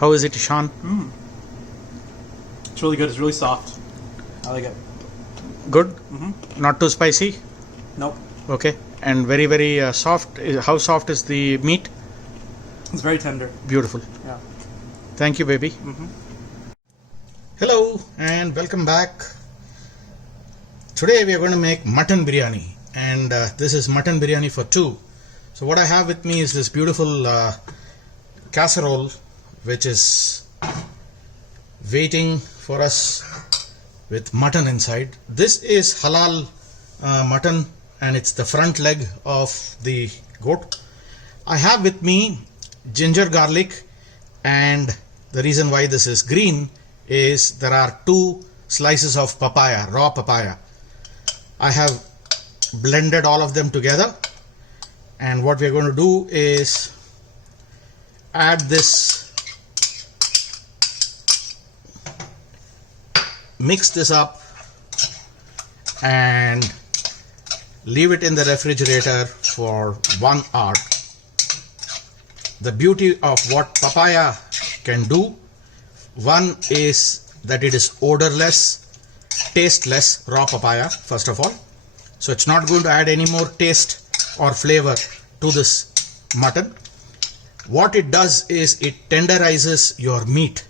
How is it, Ishan? It's really good. It's really soft. I like it. Good? Not too spicy? Nope. Okay. And very, very soft. How soft is the meat? It's very tender. Beautiful. Yeah. Thank you, baby. Hello and welcome back. Today we are going to make mutton biryani, and this is mutton biryani for two. So what I have with me is this beautiful casserole which is waiting for us with mutton inside. This is halal mutton, and it's the front leg of the goat. I have with me ginger garlic, and the reason why this is green is there are 2 slices of papaya, raw papaya. I have blended all of them together, and what we're going to do is add this, mix this up and leave it in the refrigerator for 1 hour. The beauty of what papaya can do, one is that it is odorless, tasteless, raw papaya first of all. So it's not going to add any more taste or flavor to this mutton. What it does is it tenderizes your meat,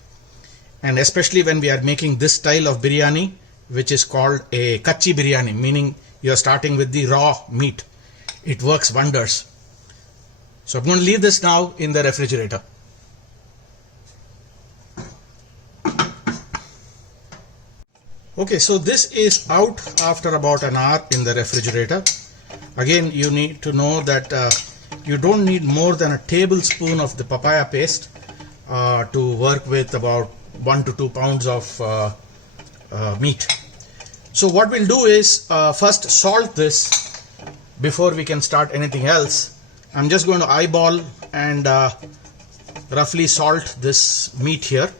and especially when we are making this style of biryani, which is called a kachi biryani, meaning you're starting with the raw meat, it works wonders. So I'm going to leave this now in the refrigerator. Okay, so this is out after about an hour in the refrigerator. Again, you need to know that you don't need more than a tablespoon of the papaya paste to work with about 1 to 2 pounds of meat. So what we'll do is first salt this before we can start anything else. I'm just going to eyeball and roughly salt this meat here.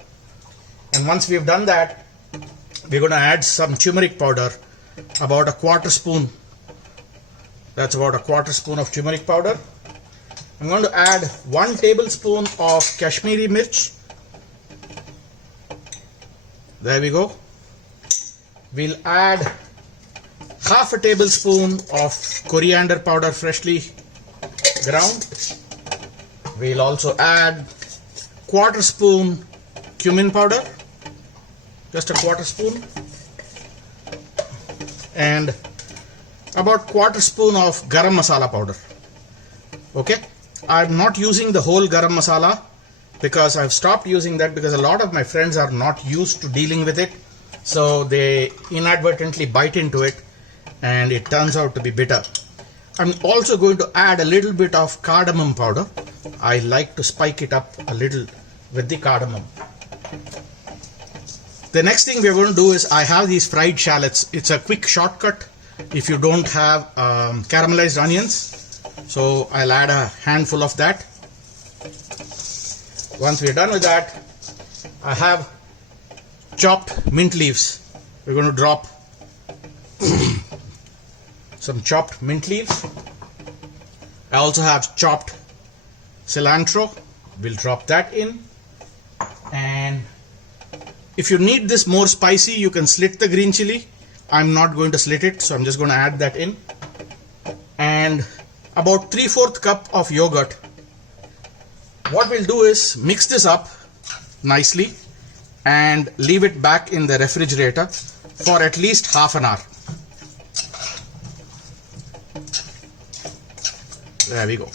And once we've done that, we're going to add some turmeric powder, about a 1/4 spoon. That's about a 1/4 spoon of turmeric powder. I'm going to add 1 tablespoon of Kashmiri mirch. There we go. We'll add 1/2 tablespoon of coriander powder, freshly ground. We'll also add 1/4 spoon cumin powder, just a 1/4 spoon, and about 1/4 spoon of garam masala powder. Okay, I'm not using the whole garam masala because I've stopped using that because a lot of my friends are not used to dealing with it, so they inadvertently bite into it and it turns out to be bitter. I'm also going to add a little bit of cardamom powder. I like to spike it up a little with the cardamom. The next thing we're going to do is I have these fried shallots. It's a quick shortcut if you don't have caramelized onions. So I'll add a handful of that. Once we're done with that, I have chopped mint leaves. We're going to drop some chopped mint leaves. I also have chopped cilantro. We'll drop that in. And if you need this more spicy, you can slit the green chili. I'm not going to slit it, so I'm just going to add that in. And about 3/4 cup of yogurt. What we'll do is mix this up nicely and leave it back in the refrigerator for at least half an hour. There we go.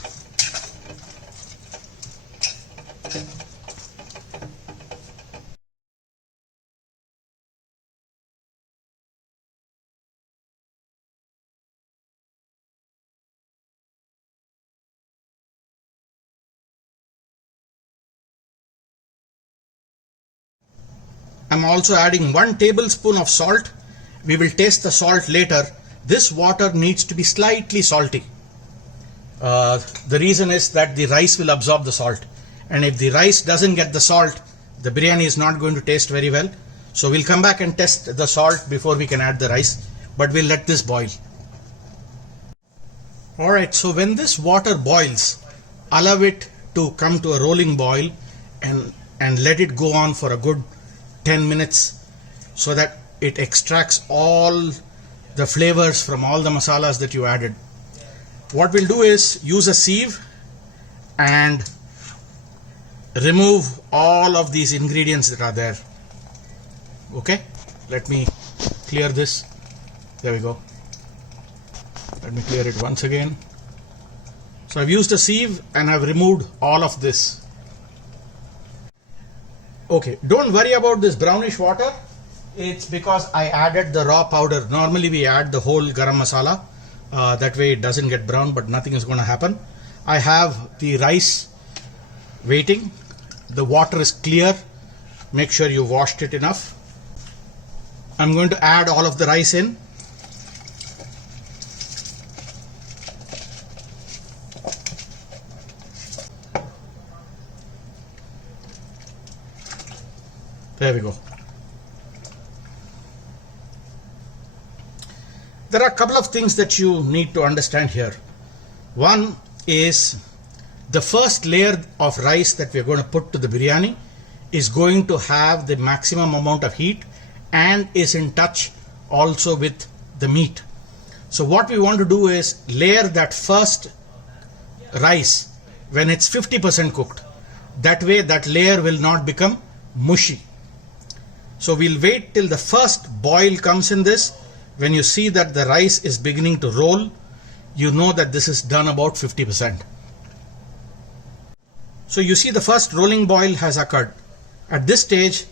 I'm also adding 1 tablespoon of salt. We will taste the salt later. This water needs to be slightly salty. The reason is that the rice will absorb the salt, and if the rice doesn't get the salt, the biryani is not going to taste very well. So we'll come back and test the salt before we can add the rice, but we'll let this boil. Alright, so when this water boils, allow it to come to a rolling boil, and and let it go on for a good 10 minutes so that it extracts all the flavors from all the masalas that you added. What we'll do is use a sieve and remove all of these ingredients that are there. Okay, let me clear this. There we go. Let me clear it once again. So I've used a sieve and I've removed all of this. Okay, don't worry about this brownish water. It's because I added the raw powder. Normally we add the whole garam masala. That way it doesn't get brown, but nothing is going to happen. I have the rice waiting. The water is clear. Make sure you washed it enough. I'm going to add all of the rice in. There we go. There are a couple of things that you need to understand here. One is the first layer of rice that we are going to put to the biryani is going to have the maximum amount of heat and is in touch also with the meat. So what we want to do is layer that first rice when it's 50% cooked. That way that layer will not become mushy. So we'll wait till the first boil comes in this. When you see that the rice is beginning to roll, you know that this is done about 50%. So you see the first rolling boil has occurred. At this stage,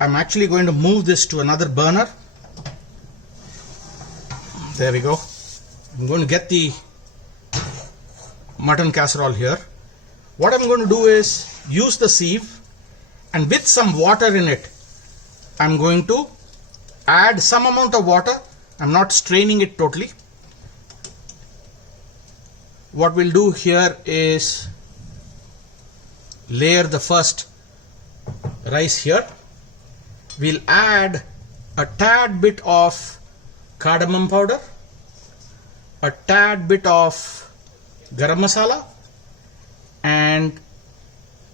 I'm actually going to move this to another burner. There we go. I'm going to get the mutton casserole here. What I'm going to do is use the sieve, and with some water in it, I'm going to add some amount of water. I'm not straining it totally. What we'll do here is layer the first rice here. We'll add a tad bit of cardamom powder, a tad bit of garam masala, and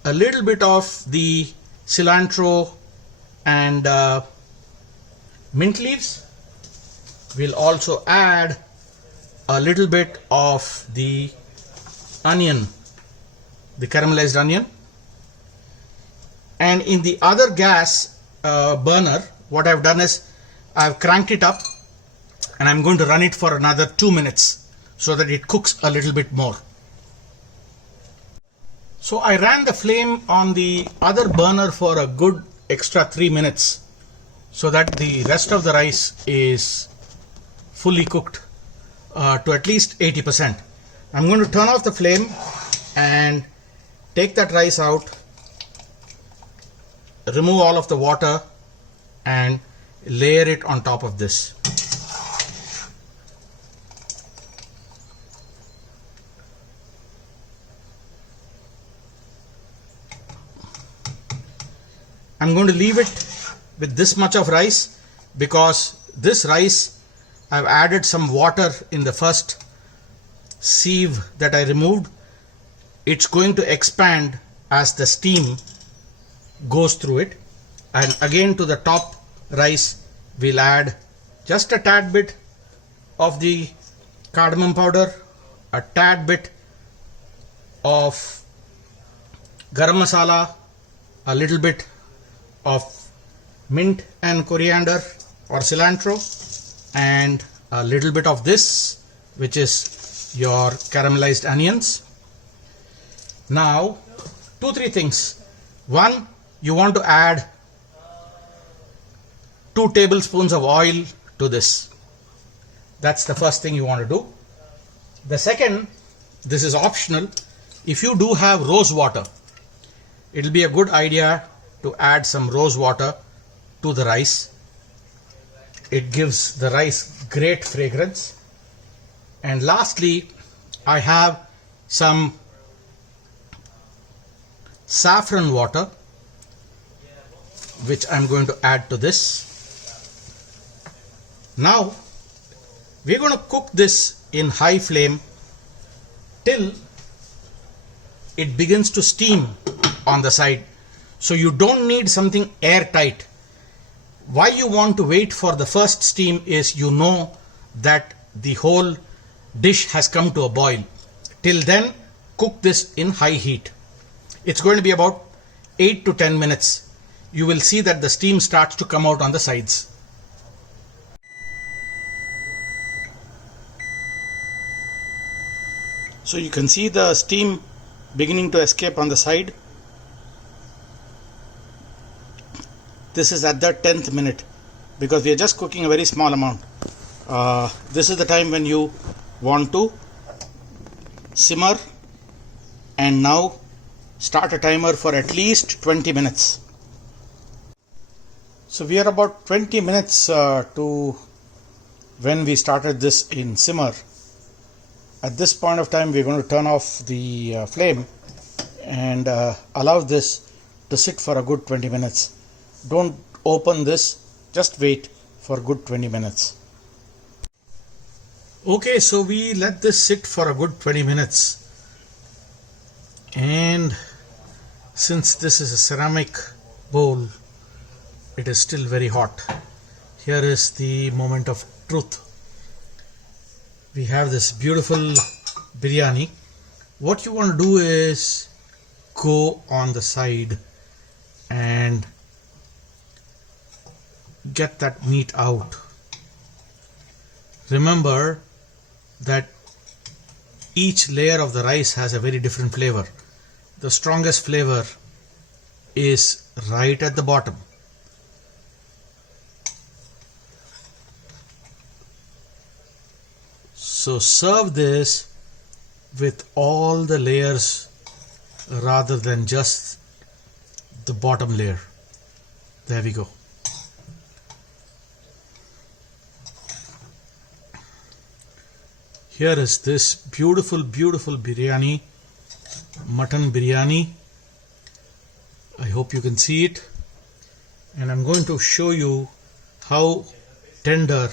a little bit of the cilantro and mint leaves. We'll also add a little bit of the onion, the caramelized onion. And in the other gas burner, what I've done is I've cranked it up and I'm going to run it for another 2 minutes so that it cooks a little bit more. So I ran the flame on the other burner for a good extra 3 minutes so that the rest of the rice is fully cooked to at least 80%. I'm going to turn off the flame and take that rice out, remove all of the water and layer it on top of this. I'm going to leave it with this much of rice because this rice I've added some water in the first sieve that I removed. It's going to expand as the steam goes through it. And again, to the top rice we'll add just a tad bit of the cardamom powder, a tad bit of garam masala, a little bit of mint and coriander or cilantro, and a little bit of this, which is your caramelized onions. Now 2-3 things. One, you want to add 2 tablespoons of oil to this. That's the first thing you want to do. The second, this is optional. If you do have rose water, it'll be a good idea to add some rose water to the rice. It gives the rice great fragrance. And lastly, I have some saffron water which I'm going to add to this. Now we're going to cook this in high flame till it begins to steam on the side. So you don't need something airtight. Why you want to wait for the first steam is you know that the whole dish has come to a boil. Till then, cook this in high heat. It's going to be about 8 to 10 minutes. You will see that the steam starts to come out on the sides. So you can see the steam beginning to escape on the side. This is at the 10th minute because we are just cooking a very small amount. This is the time when you want to simmer and now start a timer for at least 20 minutes. So we are about 20 minutes to when we started this in simmer. At this point of time, we're going to turn off the flame and allow this to sit for a good 20 minutes. Don't open this, just wait for a good 20 minutes. Okay, so we let this sit for a good 20 minutes. And since this is a ceramic bowl, it is still very hot. Here is the moment of truth. We have this beautiful biryani. What you want to do is go on the side and get that meat out. Remember that each layer of the rice has a very different flavor. The strongest flavor is right at the bottom. So serve this with all the layers rather than just the bottom layer. There we go. Here is this beautiful, beautiful biryani, mutton biryani. I hope you can see it. And I'm going to show you how tender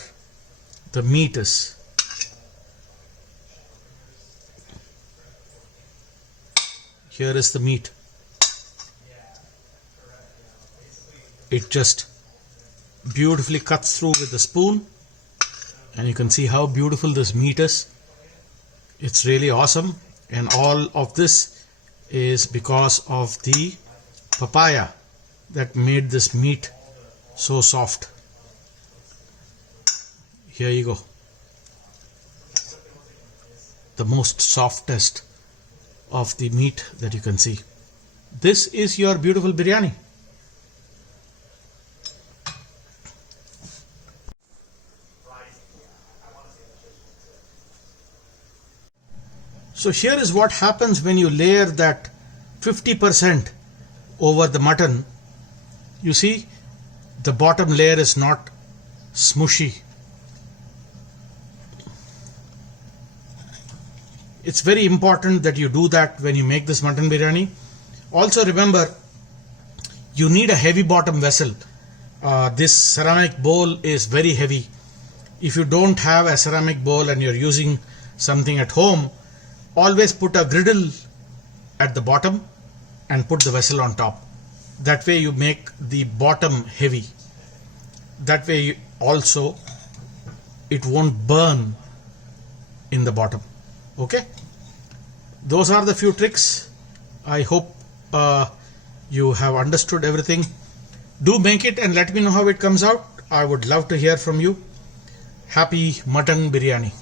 the meat is. Here is the meat. It just beautifully cuts through with the spoon, and you can see how beautiful this meat is. It's really awesome, and all of this is because of the papaya that made this meat so soft. Here you go. The most softest of the meat that you can see. This is your beautiful biryani. So here is what happens when you layer that 50% over the mutton. You see, the bottom layer is not smushy. It's very important that you do that when you make this mutton biryani. Also remember, you need a heavy bottom vessel. This ceramic bowl is very heavy. If you don't have a ceramic bowl and you're using something at home, always put a griddle at the bottom and put the vessel on top. That way you make the bottom heavy. That way also it won't burn in the bottom. Okay, those are the few tricks. I hope you have understood everything. Do make it and let me know how it comes out. I would love to hear from you. Happy mutton biryani.